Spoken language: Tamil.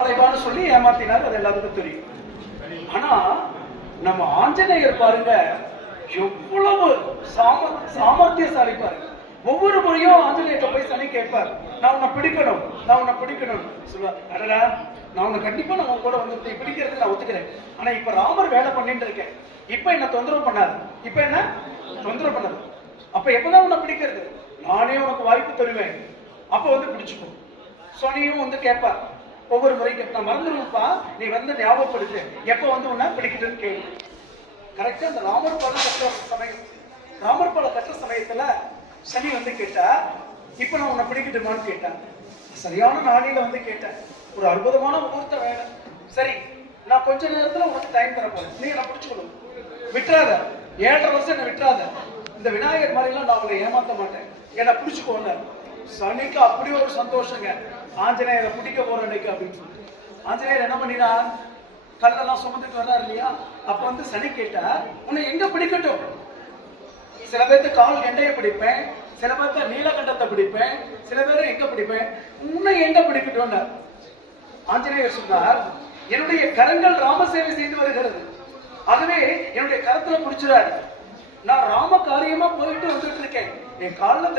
சொல்லி ஏமாத்தினார், அது எல்லாத்துக்கும் தெரியும். ஆனா நம்ம ஆஞ்சநேயர் பாருங்க எவ்வளவு சாமர்த்தியசாலி பாருங்க. ஒவ்வொரு முறையும் ஆஞ்சநேயர்கிட்ட போய் சனி கேட்பார், நான் உன்னை பிடிக்கணும், நான் உன்னை பிடிக்கணும் சொல்லுவார். அடடா, நான் உன்னை கண்டிப்பா நான் கூட வந்து பிடிக்கிறதுக்கு நான் ஒத்துக்கிறேன். ஆனா இப்ப ராமர் வேலை பண்ணிட்டு இருக்கேன், இப்ப என்ன தொந்தரவு பண்ணாது, இப்ப என்ன தொந்தரவு பண்ணாது. அப்ப எப்பதான் உன்னை பிடிக்கிறது, நானே உனக்கு வாய்ப்பு தருவேன், அப்ப வந்து பிடிச்சுக்கோ. சனியும் வந்து கேட்பார், ஒவ்வொரு முறைக்கும் நான் மறந்துடுவேன்ப்பா, நீ வந்து ஞாபகப்படுத்து, எப்ப வந்து உன்னை பிடிக்கிட்டுன்னு கேள்வி. கரெக்டா அந்த ராமர் பாடம் கற்ற சமயம், ராமர் பாடம் கற்ற சமயத்துல சனி வந்து கேட்டா, இப்ப நான் உன்னை பிடிக்கட்டுமான்னு கேட்டேன். சரியான நாளில வந்து கேட்டேன், ஒரு அற்புதமான முகூர்த்த வேலை. சரி, நான் கொஞ்ச நேரத்துல உனக்கு டைம் தர போறேன், நீ என்ன பிடிச்சுக்கணும், விட்டுறாத, 7.5 வருஷம் என்ன விட்டுறாத, இந்த விநாயகர் மாதிரி எல்லாம் நான் உங்களை ஏமாத்த மாட்டேன், என்ன பிடிச்சுக்கோங்க. சனிக்கு அப்படி ஒரு சந்தோஷங்க, ஆஞ்சநேயரை பிடிக்க போற அன்னைக்கு அப்படின்னு சொல்லிட்டு ஆஞ்சநேயர் என்ன பண்ணினா, கல்லெல்லாம் சுமந்துட்டு வர்றாரு இல்லையா, அப்ப வந்து சனி கேட்டா, உன்னை எங்க பிடிக்கட்டும், சில பேர்த்து கால் கெண்டைய பிடிப்பேன், சில பேர்த்த நீலகண்டத்தை பிடிப்பேன், சில பேர் எங்க பிடிப்பேன், உன்னை எங்க பிடிக்கட்டும். ஆஞ்சநேயர் சொன்னார், என்னுடைய கரங்கள் ராம சேவை செய்து வருகிறது, ஆகவே என்னுடைய கரத்துல பிடிச்சிடாரு, நான் ராம காரியமா போயிட்டு வந்துட்டு இருக்கேன், என் காலில்